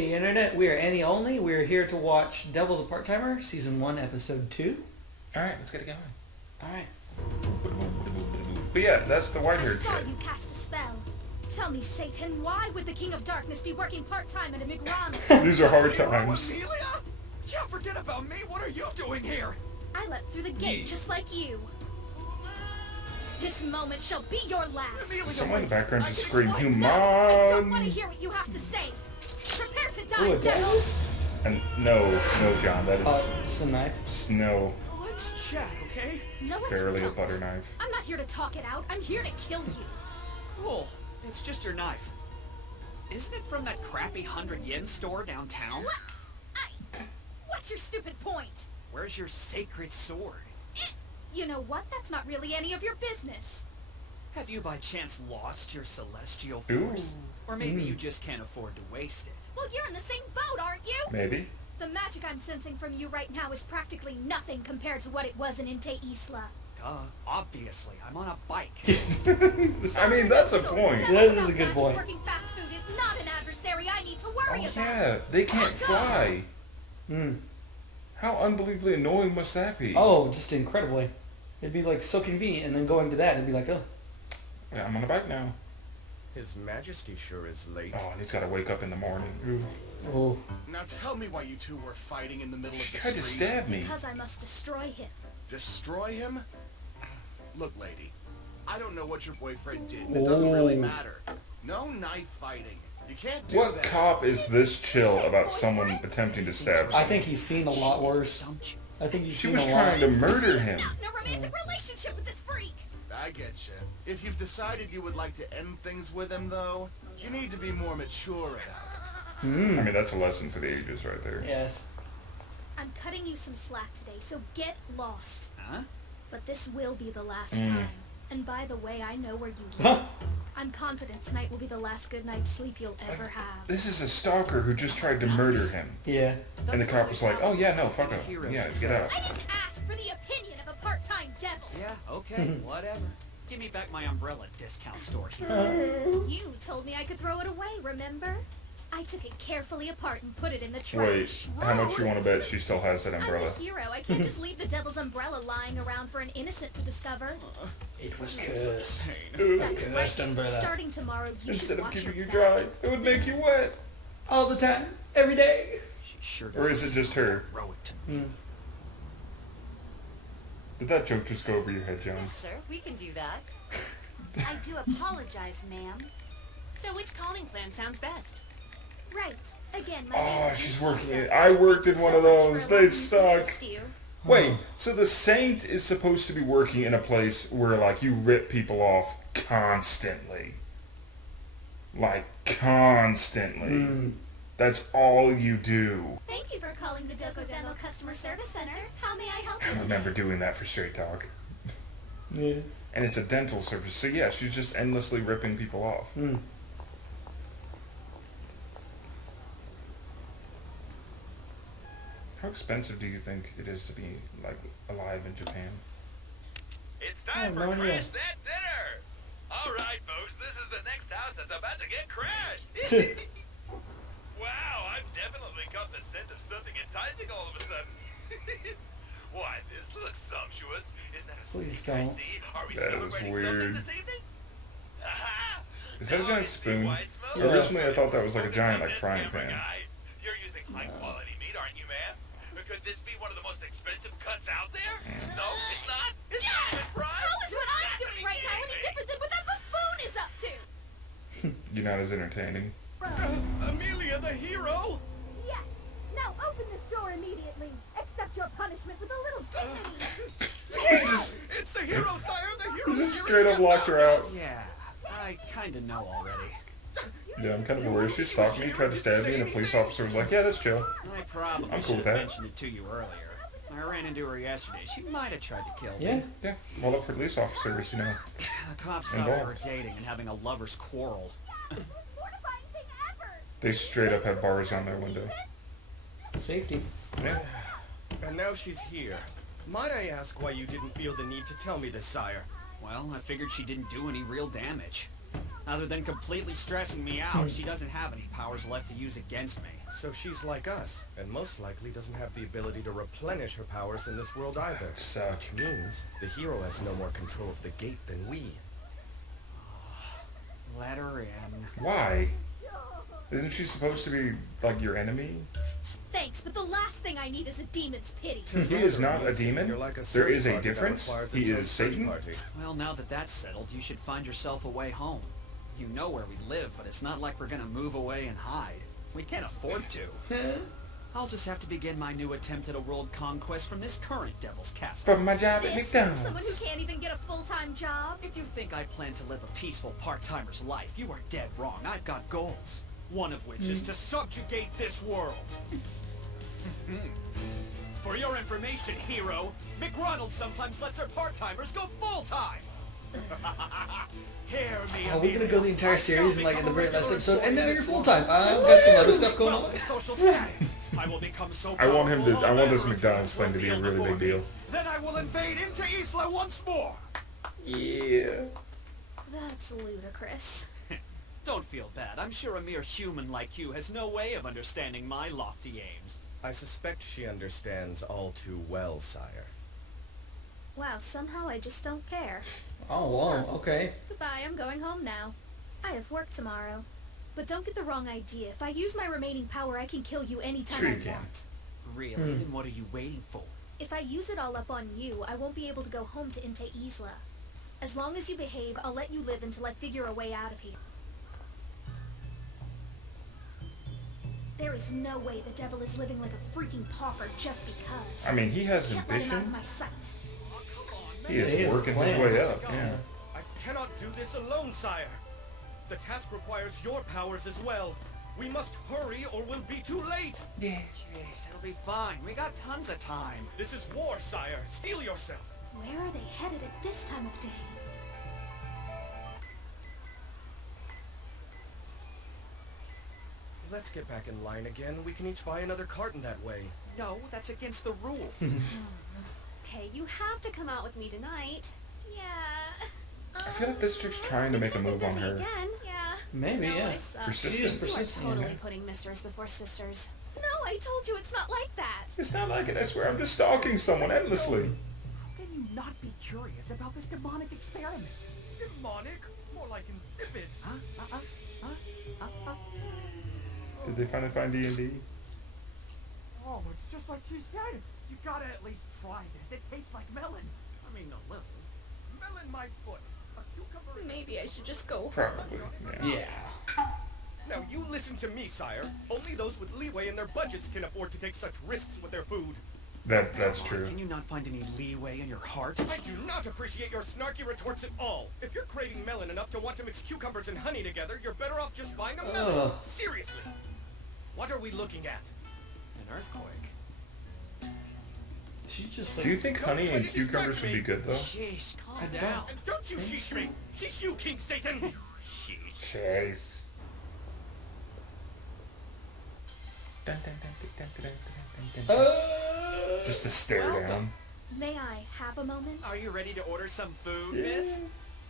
Hey Internet, we are Annie Only. We are here to watch Devil's a Part-Timer, Season 1, Episode 2. Alright, let's get it going. Alright. But yeah, that's the I white-haired saw chick. you cast a spell. Tell me, Satan, why would the King of Darkness be working part-time at a McRonald's? These are hard Hero times. Amelia? Yeah, forget about me. What are you doing here? I leapt through the gate just like you. This moment shall be your last. Amelia, Someone in the wait. background I just can screamed, explain. No, I don't want to Human! hear what you have to say. Prepare to Ooh, die, a devil. devil? And no, John, that is Just a knife. just no, Let's chat, okay? No, let's barely a don't. butter knife. I'm not here to talk it out. I'm here to kill you. Cool. It's just your knife. Isn't it from that crappy 100 yen store downtown? What's your stupid point? Where's your sacred sword? You know what? That's not really any of your business. Have you by chance lost your celestial Ooh. force? Or maybe you just can't afford to waste it. Well, you're in the same boat, aren't you? Maybe. The magic I'm sensing from you right now is practically nothing compared to what it was in Inte Isla. Obviously, I'm on a bike. I mean, that's a So point. devil That is a without good magic point. Working fast food is not an adversary I need to Oh worry about. yeah, they can't fly. Hmm. How unbelievably annoying must that be? Oh, just incredibly. It'd be like so convenient, and then going to that, it'd be like, oh. Yeah, I'm on a bike now. His Majesty sure is late. Oh, and he's got to wake up in the morning. Ooh. Oh. Now tell me why you two were fighting in the middle She of the tried to street. stab me. Because I must destroy him. Destroy him? Look, lady, I don't know what your boyfriend did, and it doesn't really Oh. matter. No knife fighting. You can't do What that. cop is this chill about someone attempting to stab I someone? think he's seen a lot worse. Don't you? I think he's She seen was a lot. trying to murder him. Not in a romantic relationship with this freak. I get you. If you've decided you would like to end things with him, though, you need to be more mature about it. I mean, that's a lesson for the ages right there. Yes. I'm cutting you some slack today, so get lost. Huh? But this will be the last time. And by the way, I know where you live. I'm confident tonight will be the last good night's sleep you'll ever have. This is a stalker who just tried to murder him. Yeah. And the cop was like, oh yeah, no, fuck him. Yeah, get out. I didn't ask for the opinion of a part-time devil. Yeah, okay, whatever. Give me back my umbrella, discount store hero. You told me I could throw it away, remember? I took it carefully apart and put it in the trash. Wait, how much you want to bet she still has that I'm umbrella? a hero. I can't just leave the devil's umbrella lying around for an innocent to discover. It was cursed. That's Cursed right. umbrella. Starting tomorrow, you Instead should of watch keeping you your dry, back. it would make you wet. All the time. Every day. She sure Or is doesn't it just her? heroic to me. Did that joke just go over your head, John? Yes, sir. We can do that. I do apologize, ma'am. So which calling plan sounds best? Right. Again, my name Oh, is she's Lisa. working it. I worked in Thank one you of so much those. for They allowing me to suck. assist you. Wait, so the Saint is supposed to be working in a place where, like, you rip people off constantly. Like, constantly. That's all you do. Thank you for calling the Doko Demo Customer Service Center. How may I help you I today? remember doing that for Straight Talk. Yeah. And it's a dental service, so yeah, she's just endlessly ripping people off. How expensive do you think it is to be, like, alive in Japan? It's I have time for no idea. Crash That Dinner! Alright, folks, this is the next house that's about to get crashed! Wow, I've definitely caught the scent of something enticing all of a sudden. Why, this looks sumptuous. Isn't that a Please sneak I don't. see? Are we That is celebrating weird. something this evening? Aha! Is that a Now giant I see spoon? why it smells Yeah. Originally, I thought that was like a Focus giant, on like, this frying camera pan. guy. You're using high-quality meat, aren't you, ma'am? Could this be one of the most expensive cuts out there? No, it's not. It's not even fried. How is what I'm Got to doing be right now kidding any me. different than what that buffoon is up to? You're not as entertaining. Amelia, the hero? Yes. Now open this door immediately. Accept your punishment with a little dignity. It's the hero, sire. The hero. Just straight up locked her out. Yeah, I kind of know already. Yeah, I'm kind of aware. She stalked me, tried to stab me, and a police officer was like, yeah, that's chill. I probably I'm cool should with have that. mentioned it to you earlier. I ran into her yesterday. She might have tried to kill me. Yeah. Yeah, well, up for police officers, you know. The cops thought we were Involved. dating and having a lover's quarrel. Mortifying thing ever. They straight up have bars on their window. Safety. Yeah. And now she's here. Might I ask why you didn't feel the need to tell me this, sire? Well, I figured she didn't do any real damage. Other than completely stressing me out, she doesn't have any powers left to use against me. So she's like us, and most likely doesn't have the ability to replenish her powers in this world either. Such. Which means the hero has no more control of the gate than we. Let her in. Why? Isn't she supposed to be, like, your enemy? Thanks, but the last thing I need is a demon's pity. He is not a demon. You're like a There search is a party that difference. requires He its own is search Satan. party. Well, now that that's settled, you should find yourself a way home. You know where we live, but it's not like we're gonna move away and hide. We can't afford to. I'll just have to begin my new attempt at a world conquest from this current Devil's Castle. From my job at This from McDonald's. someone who can't even get a full-time job? If you think I plan to live a peaceful part-timer's life, you are dead wrong. I've got goals. One of which is to subjugate this world. For your information, hero, McRonald sometimes lets her part-timers go full-time. Hear me, Oh, we're gonna go the entire I shall series and like in the become very a last regular episode, and then employee you're of full this time. world. I've got some other stuff going Well, on. my social status. I will become so I want him to- powerful, I want this I'll McDonald's thing to be a reveal really before big deal. me. Then I will invade into Isla once more. Yeah. That's ludicrous. Don't feel bad. I'm sure a mere human like you has no way of understanding my lofty aims. I suspect she understands all too well, sire. Wow, somehow I just don't care. Oh, wow, okay. Goodbye, I'm going home now. I have work tomorrow. But don't get the wrong idea. If I use my remaining power, I can kill you anytime Sure I you can. want. Really? Then what are you waiting for? If I use it all up on you, I won't be able to go home to Inte Isla. As long as you behave, I'll let you live until I figure a way out of here. There is no way the devil is living like a freaking pauper just because. I mean, he has Can't let him out of ambition. my sight. He is He is working his playing. way up. Yeah. I cannot do this alone, sire. The task requires your powers as well. We must hurry or we'll be too late. Yeah. Jeez, it'll be fine. We got tons of time. This is war, sire. Steel yourself. Where are they headed at this time of day? Let's get back in line again. We can each buy another carton that way. No, that's against the rules. Okay, you have to come out with me tonight. Yeah. I feel like this chick's trying to make a move on her. Again? Yeah. Maybe, No, yeah. I suck. Persistent. She is You are persistent. totally yeah. putting misters before sisters. No, I told you it's not like that. It's not like it. I swear, I'm just stalking someone endlessly. How can you not be curious about this demonic experiment? Demonic? More like insipid. Did they finally find D&D? Oh, it's just like she said. You gotta at least try this. It tastes like melon. I mean, a little. Melon my foot. A cucumber. Maybe I should just go. Probably. Yeah. Yeah. Now you listen to me, sire. Only those with leeway in their budgets can afford to take such risks with their food. That's true. Can you not find any leeway in your heart? I do not appreciate your snarky retorts at all. If you're craving melon enough to want to mix cucumbers and honey together, you're better off just buying a melon. Ugh. Seriously. What are we looking at? An earthquake. She just Do you like. think honey and cucumbers would be good though? Jeez, calm I don't- down. And don't you sheesh me! Sheesh you, King Satan! Chase. Just to stare down. May I have a moment? Are you ready to order some food, miss?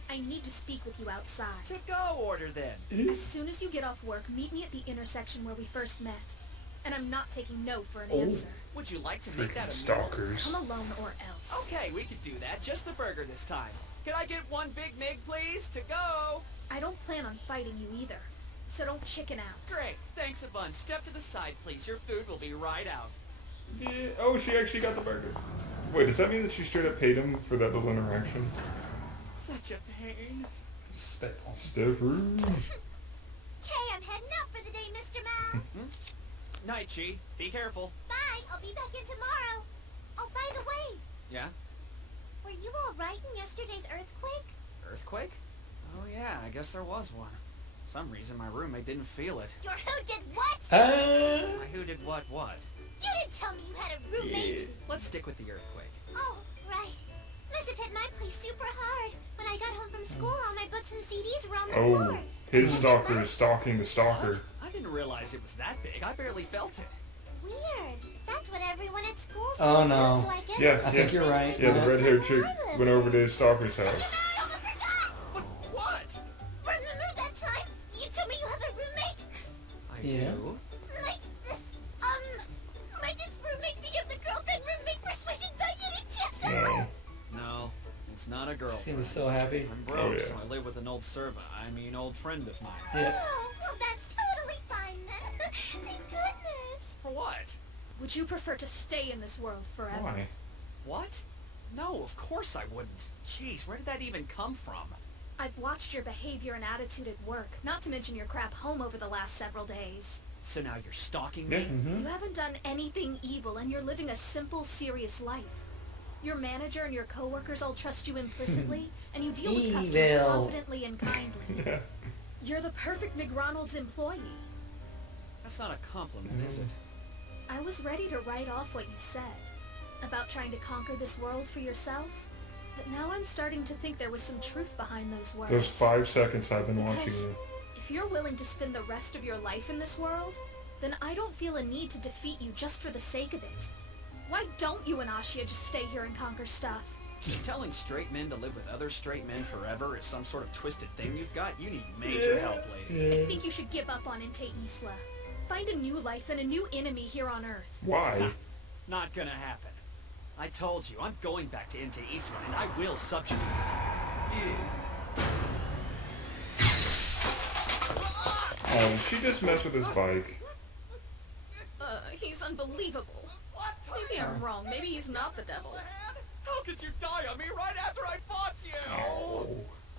I need to speak with you outside. To go order then. As soon as you get off work, meet me at the intersection where we first met. And I'm not taking no for an Oh. answer. Would you like to make Freaking that a meal? stalkers. Come alone or else. Okay, we could do that. Just the burger this time. Can I get one Big Mig, please? To go. I don't plan on fighting you either. So don't chicken out. Great. Thanks a bunch. Step to the side, please. Your food will be right out. Yeah. Oh, she actually got the burger. Wait, does that mean that she straight up paid him for that little interaction? Such a pain. Spitball. Steffer. Okay, I'm heading out for the day, Mr. Mal. Night, Chi. Be careful. Bye, I'll be back in tomorrow. Oh, by the way, Yeah? were you all right in yesterday's earthquake? Earthquake? Oh yeah, I guess there was one. Some reason my roommate didn't feel it. Your who did what? My who did what? You didn't tell me you had a roommate. Let's stick with the earthquake. Oh, right. Must have hit my place super hard. When I got home from school, all my books and CDs were on the Oh, floor. his stalker is stalking the stalker. I didn't realize it was that big. I barely felt it. Weird. That's what everyone at school said. Oh, too, no. So I guess Yeah, I think you're right. Yeah, the Yeah. red-haired chick went over to his stalker's house. I almost forgot! But what? Remember that Yeah. do. Might this roommate be of the girlfriend roommate persuasion by any chance at all? No. No, it's not a girlfriend. He was so happy. I'm broke, Oh, yeah. so I live with an old old friend of mine. Yeah. Oh, well, that's totally fine then. Thank goodness. For what? Would you prefer to stay in this world forever? Why? What? No, of course I wouldn't. Jeez, where did that even come from? I've watched your behavior and attitude at work, not to mention your crap home over the last several days. So now you're stalking Yeah. me? Mm-hmm. You haven't done anything evil, and you're living a simple, serious life. Your manager and your coworkers all trust you implicitly, and you deal with customers Evil. confidently and kindly. Yeah. You're the perfect McRonald's employee. That's not a compliment, is it? I was ready to write off what you said about trying to conquer this world for yourself, but now I'm starting to think there was some truth behind those words. Those 5 seconds I've been watching Because you. if you're willing to spend the rest of your life in this world, then I don't feel a need to defeat you just for the sake of it. Why don't you and Ashia just stay here and conquer stuff? Telling straight men to live with other straight men forever is some sort of twisted thing you've got? You need major help, lady. I think you should give up on Inte Isla. Find a new life and a new enemy here on Earth. Why? Not gonna happen. I told you, I'm going back to Inte Isla, and I will subjugate it. Oh, she just messed with his bike. He's unbelievable. Maybe I'm wrong. Maybe he's not the devil. How could you die on me right after I fought you? Oh.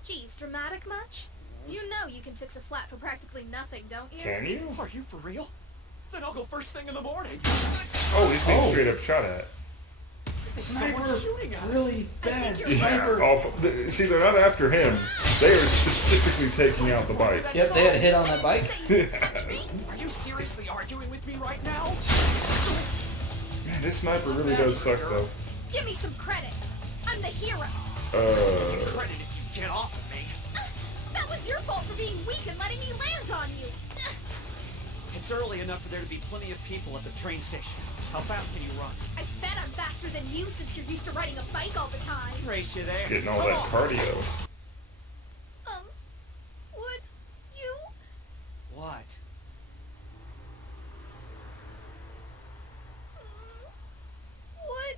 Geez, dramatic much? You know you can fix a flat for practically nothing, don't you? Can you? Are you for real? Then I'll go first thing in the morning. Oh, he's being Oh. straight up shot at. Someone shooting us. Really I think bad you're sniper. Awful. See, they're not after him. They are specifically taking out the bike. Yep, they had a hit on that bike. Are you seriously arguing with me right now? Man, this sniper really does suck, though. Give me some credit. I'm the hero. Credit if you get off of me. That was your fault for being weak and letting me land on you. It's early enough for there to be plenty of people at the train station. How fast can you run? I bet I'm faster than you since you're used to riding a bike all the time. Race you there. Getting all Come that on. cardio. Would you? What? Would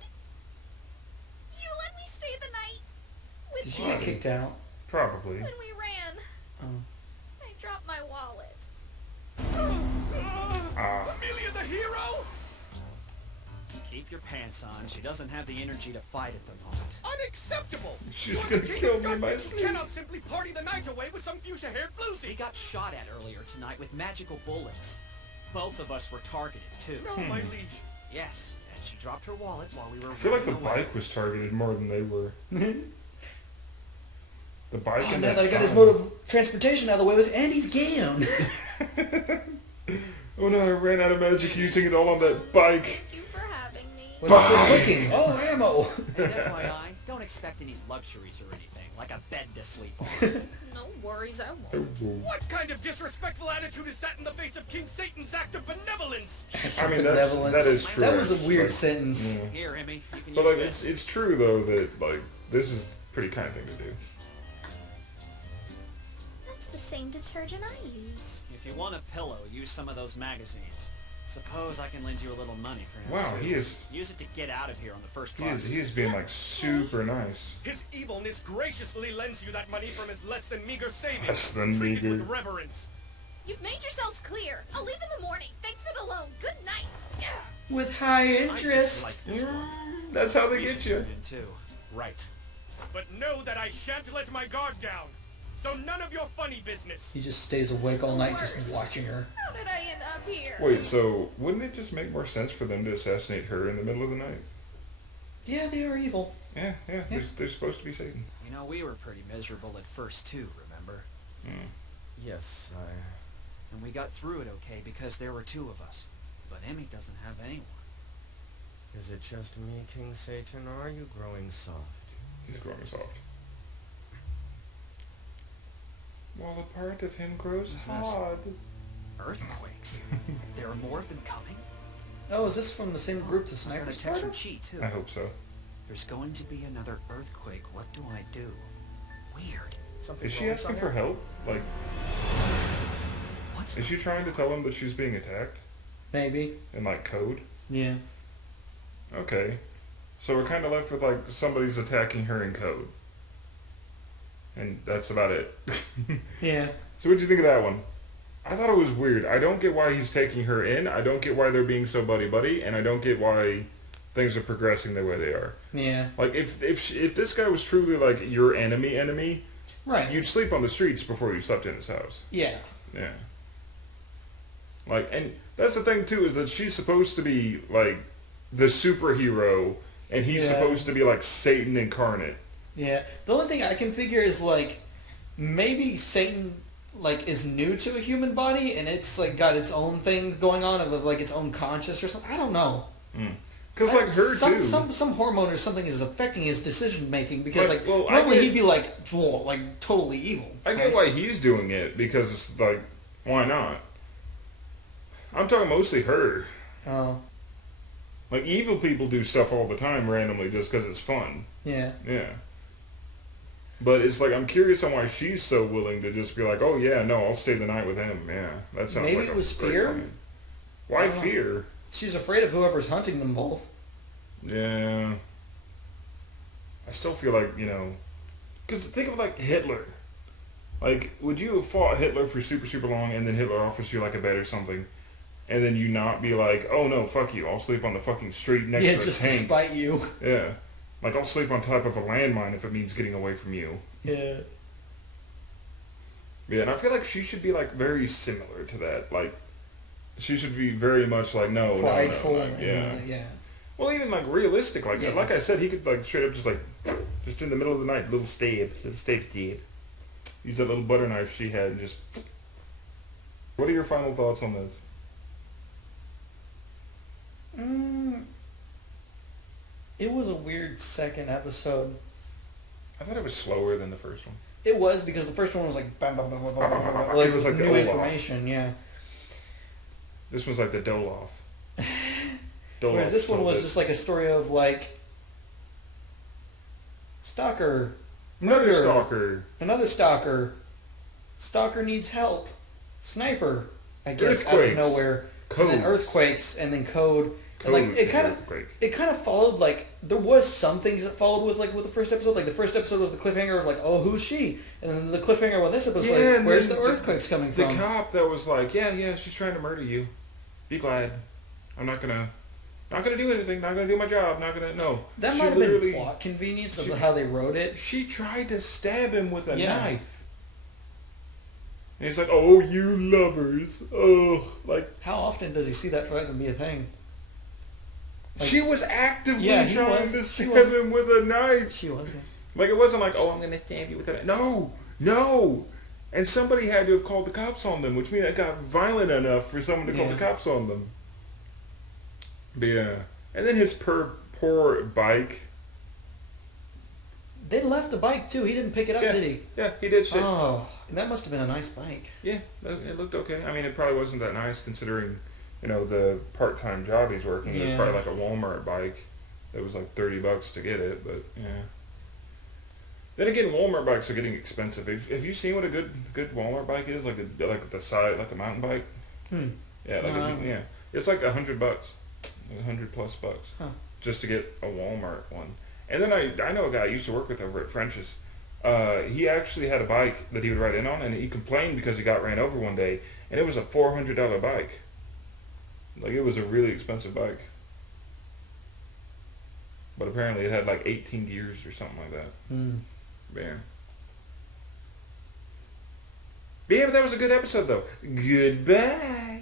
you let me stay the night with Did she you get kicked out? Probably. when we ran? Oh. I dropped my wallet. Ah. Amelia the hero? Keep your pants on. She doesn't have the energy to fight at the moment. Unacceptable! She's You're gonna the king kill of me in my darkness. You sleep. cannot simply party the night away with some fuchsia-haired We floozy! got shot at earlier tonight with magical bullets. Both of us were targeted, too. No, my liege. Yes, and she dropped her wallet while we were I feel like the running away. bike was targeted more than they were. The bike Oh, and now that that I got his sign. mode of transportation out of the way with Andy's game. Oh no, I ran out of magic using it all on that bike. Thank you for having me. What's it Bye. looking? Oh, ammo. And FYI, don't expect any luxuries or anything, like a bed to sleep on. No worries, I won't. Oh, What kind of disrespectful attitude is that in the face of King Satan's act of benevolence? I mean, Benevolence. that is true. That was a It's weird like- sentence. yeah. Here, Emmy, you can But use like, this. it's true though that like this is a pretty kind thing to do. That's the same detergent I use. If you want a pillow, use some of those magazines. Suppose I can lend you a little money for him. Wow, too. he is Use it to get out of here on the first he bus. is he is being like super nice. His evilness graciously lends you that money from his less than meager savings. Less than Treat it meager. with reverence. You've made yourselves clear. I'll leave in the morning. Thanks for the loan. Good night. With high I interest. dislike this one. That's how they We get should you. turn in too. Right. But know that I shan't let my guard down. So none of your funny business. He just stays awake all night just watching her. How did I end up here? Wait, so wouldn't it just make more sense for them to assassinate her in the middle of the night? Yeah, they are evil. Yeah, they're supposed to be Satan. You know, we were pretty miserable at first too, remember? Yes, sire. And we got through it okay because there were two of us. But Emmy doesn't have anyone. Is it just me, King Satan, or are you growing soft? He's growing soft. While a part of him grows this? hard. Earthquakes? There are more of them coming? Oh, is this from the same group the I got sniper a text from started? Chi too. I hope so. There's going to be another earthquake. What do I do? Weird. Something Is she wrong, asking sire? for help? Like, What not. Is she trying to tell him that she's being attacked? Maybe. In, like, code? Yeah. Okay. So we're kind of left with, like, somebody's attacking her in code. And that's about it. Yeah. So what'd you think of that one? I thought it was weird. I don't get why he's taking her in. I don't get why they're being so buddy-buddy. And I don't get why things are progressing the way they are. Yeah. Like, if this guy was truly, like, your enemy, Right. you'd sleep on the streets before you slept in his house. Yeah. Yeah. Like, and that's the thing, too, is that she's supposed to be, like, the superhero, and he's supposed to be, like, Satan incarnate. Yeah. The only thing I can figure is, like, maybe Satan, like, is new to a human body, and it's, like, got its own thing going on of, like, its own conscious or something. I don't know. Because, like, her, too. Some hormone or something is affecting his decision-making, because, But, like, well, normally he'd be, like, totally evil. I get why he's doing it, because it's, like, why not? I'm talking mostly her. Oh. Like, evil people do stuff all the time randomly just because it's fun. Yeah. Yeah. But it's like, I'm curious on why she's so willing to just be like, oh yeah, no, I'll stay the night with him. Yeah, that sounds Maybe like it was great fear? plan. Why fear? She's afraid of whoever's hunting them both. Yeah. I still feel like, you know, because think of like Hitler. Like, would you have fought Hitler for super, super long and then Hitler offers you like a bed or something? And then you not be like, oh no, fuck you, I'll sleep on the fucking street next to a just tank. to spite you. Yeah. Like, I'll sleep on top of a landmine if it means getting away from you. Yeah. Yeah, and I feel like she should be, like, very similar to that. Like, she should be very much like, no, Prideful. no, like, yeah. Yeah. Well, even, like, realistic. Like, like I said, he could, like, straight up just, like, just in the middle of the night, little stab. Use that little butter knife she had and just... What are your final thoughts on this? It was a weird second episode. I thought it was slower than the first one. It was, because the first one was like bam, bam, bam, bam, bam, bam, bam. It was like the new Olaf. information, yeah. This was like the Dolof. Whereas this one was just like a story of like stalker, another murder, stalker, another stalker, stalker needs help, sniper, I guess, out of earthquakes, nowhere, codes. and then earthquakes, and then code. And like it kind of followed, like there was some things that followed with the first episode. Like the first episode was the cliffhanger of like, oh, who's she? And then the cliffhanger on this episode was like, where's the earthquakes coming from? The cop that was like, yeah, she's trying to murder you. Be glad. I'm not gonna do anything. Not gonna do my job. Not gonna That might have been plot convenience of how they wrote it. She tried to stab him with a knife. And he's like, oh, you lovers. Oh, like how often does he see that for that to be a thing? Like, she was actively trying to stab him with a knife. She wasn't. Like, it wasn't like, oh, I'm going to stab you with a knife. No! And somebody had to have called the cops on them, which means it got violent enough for someone to call the cops on them. But yeah. And then his poor bike. They left the bike, too. He didn't pick it up, did he? Yeah, he did shit. Oh, and that must have been a nice bike. Yeah, it looked okay. I mean, it probably wasn't that nice considering... You know, the part-time job he's working. It was probably like a Walmart bike. That was like $30 to get it, but yeah. Then again, Walmart bikes are getting expensive. Have you seen what a good Walmart bike is? Like the side, like a mountain bike. Yeah, it's like $100, $100+ bucks, just to get a Walmart one. And then I know a guy I used to work with over at French's. He actually had a bike that he would ride in on, and he complained because he got ran over one day, and it was a $400 bike. Like, it was a really expensive bike. But apparently it had like 18 gears or something like that. Man. But yeah, but that was a good episode though. Goodbye.